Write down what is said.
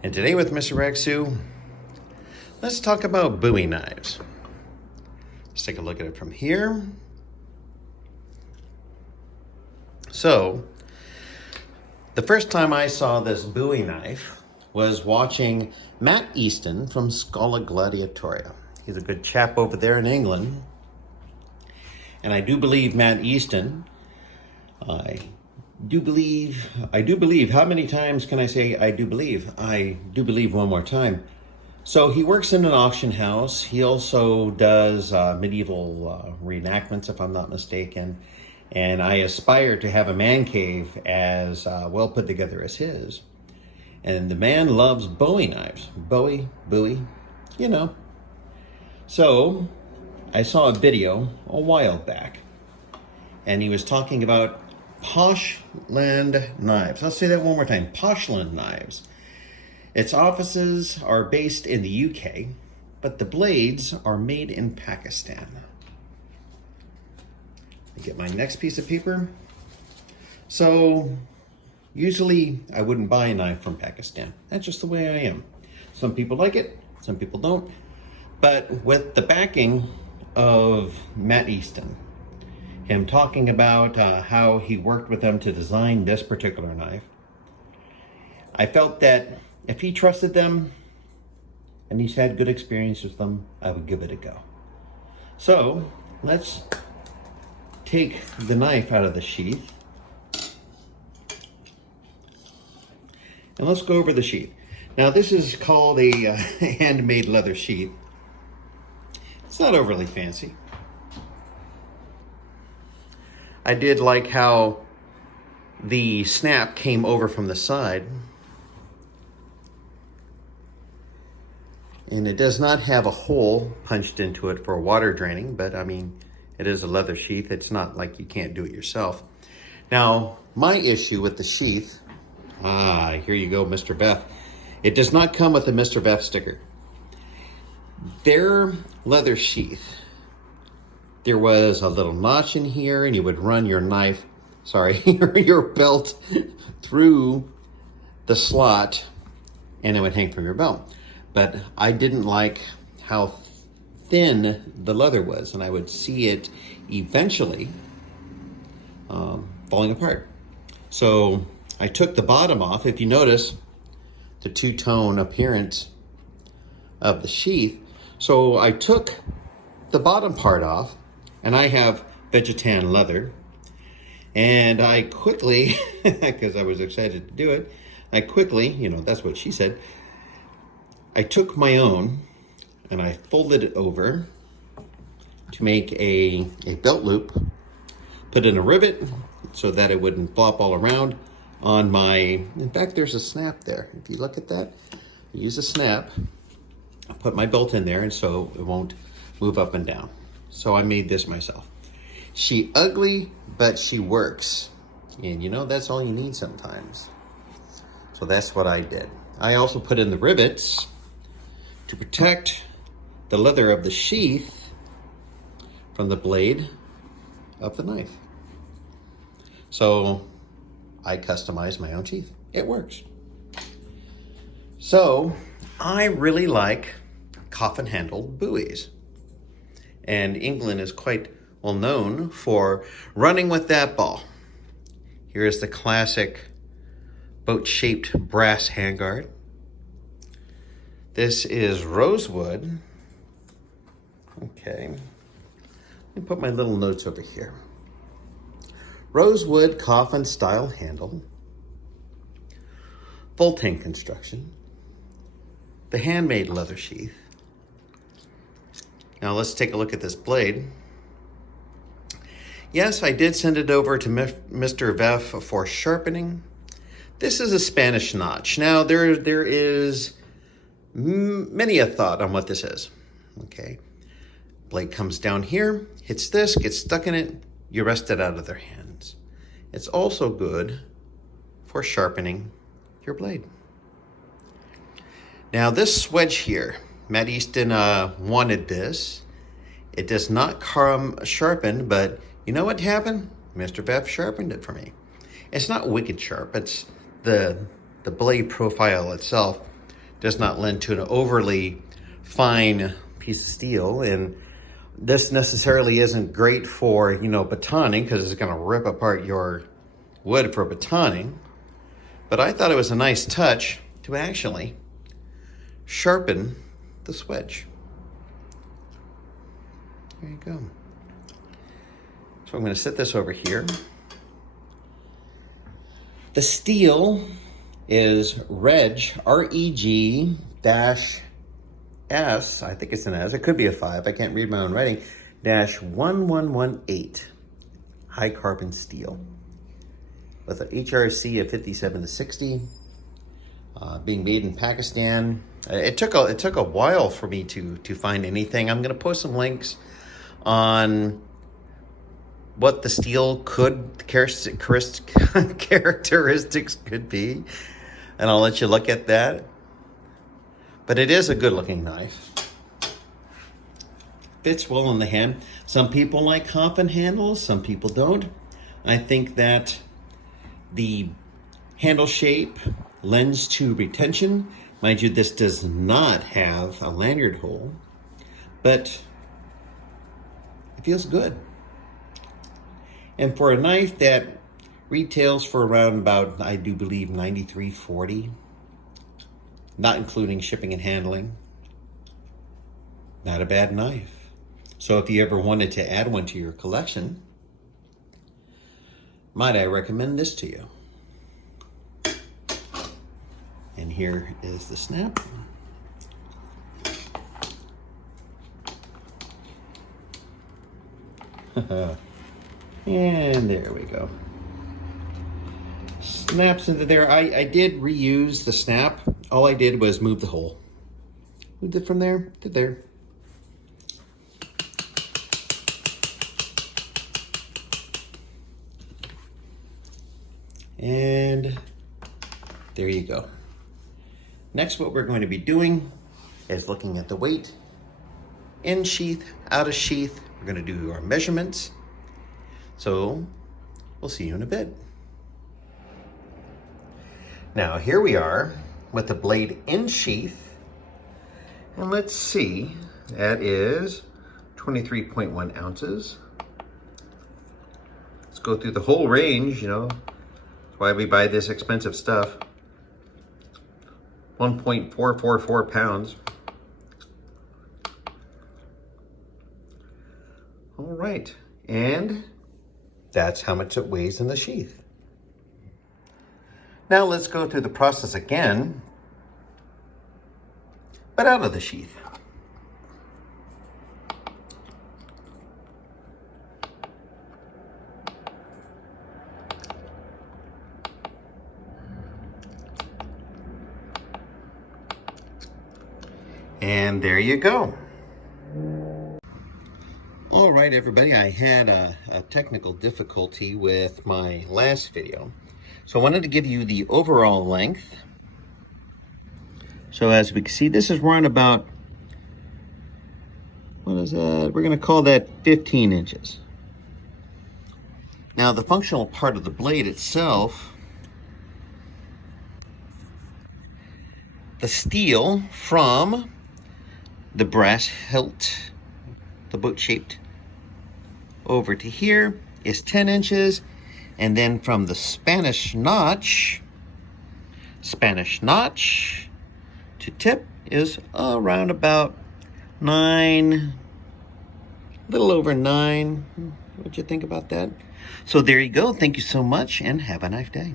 And today with Mr. Rexu, let's talk about Bowie knives. Let's take a look at it from here. So, the first time I saw this Bowie knife was watching Matt Easton from Schola Gladiatoria. He's a good chap over there in England. And I do believe Matt Easton, I do believe, how many times can I say I do believe? I do believe one more time. So he works in an auction house. He also does medieval reenactments, if I'm not mistaken. And I aspire to have a man cave as well put together as his. And the man loves Bowie knives. Bowie, you know. So I saw a video a while back, and he was talking about Poshland Knives. I'll say that one more time, Poshland Knives. Its offices are based in the UK, but the blades are made in Pakistan. Let me get my next piece of paper. So, usually I wouldn't buy a knife from Pakistan. That's just the way I am. Some people like it, some people don't. But with the backing of Matt Easton, him talking about how he worked with them to design this particular knife, I felt that if he trusted them and he's had good experience with them, I would give it a go. So let's take the knife out of the sheath and let's go over the sheath. Now this is called a handmade leather sheath. It's not overly fancy. I did like how the snap came over from the side. And it does not have a hole punched into it for water draining, but I mean, it is a leather sheath. It's not like you can't do it yourself. Now, my issue with the sheath, here you go, Mr. Veff. It does not come with a Mr. Veff sticker. Their leather sheath, there was a little notch in here, and you would run your knife, your belt through the slot, and it would hang from your belt. But I didn't like how thin the leather was, and I would see it eventually falling apart. So I took the bottom off. If you notice the two-tone appearance of the sheath, so I took the bottom part off, and I have Vegetan leather, and I quickly, because I was excited to do it, I quickly, that's what she said, I took my own and I folded it over to make a belt loop, put in a rivet so that it wouldn't flop all around on my, in fact, there's a snap there. If you look at that, I use a snap, I put my belt in there and so it won't move up and down. So I made this myself. She ugly, but she works. And that's all you need sometimes. So that's what I did. I also put in the rivets to protect the leather of the sheath from the blade of the knife. So I customized my own sheath. It works. So I really like coffin handled buoys. And England is quite well known for running with that ball. Here is the classic boat-shaped brass handguard. This is rosewood. Okay. Let me put my little notes over here. Rosewood coffin style handle. Full tank construction. The handmade leather sheath. Now let's take a look at this blade. Yes, I did send it over to Mr. Veff for sharpening. This is a Spanish notch. Now there is many a thought on what this is. Okay, blade comes down here, hits this, gets stuck in it, you wrest it out of their hands. It's also good for sharpening your blade. Now this wedge here, Matt Easton wanted this. It does not come sharpened, but you know what happened? Mr. Veff sharpened it for me. It's not wicked sharp. It's the blade profile itself does not lend to an overly fine piece of steel. And this necessarily isn't great for, batoning, because it's going to rip apart your wood for batoning. But I thought it was a nice touch to actually sharpen the swedge. There you go. So I'm going to set this over here. The steel is Reg, R-E-G dash S, I think it's an S, it could be a 5, I can't read my own writing, dash 1118, high carbon steel. With an HRC of 57 to 60, being made in Pakistan. It took a while for me to find anything. I'm going to post some links on what the steel characteristics could be, and I'll let you look at that. But it is a good looking knife. Fits well in the hand. Some people like Coffin handles, some people don't. I think that the handle shape lends to retention. Mind you, this does not have a lanyard hole, but it feels good. And for a knife that retails for around about, I do believe, $93.40, not including shipping and handling, not a bad knife. So if you ever wanted to add one to your collection, might I recommend this to you. And here is the snap. And there we go. Snaps into there. I did reuse the snap. All I did was move the hole. Moved it from there to there. And there you go. Next, what we're going to be doing is looking at the weight, in sheath, out of sheath. We're going to do our measurements. So we'll see you in a bit. Now here we are with the blade in sheath. And let's see, that is 23.1 ounces. Let's go through the whole range, That's why we buy this expensive stuff. 1.444 pounds. All right, and that's how much it weighs in the sheath. Now let's go through the process again, but out of the sheath. And there you go. All right, everybody, I had a technical difficulty with my last video. So I wanted to give you the overall length. So as we can see, this is around about, what is that? We're going to call that 15 inches. Now the functional part of the blade itself, the steel from the brass hilt, the boat-shaped, over to here is 10 inches. And then from the Spanish notch to tip is around about 9, a little over 9. What'd you think about that? So there you go. Thank you so much and have a nice day.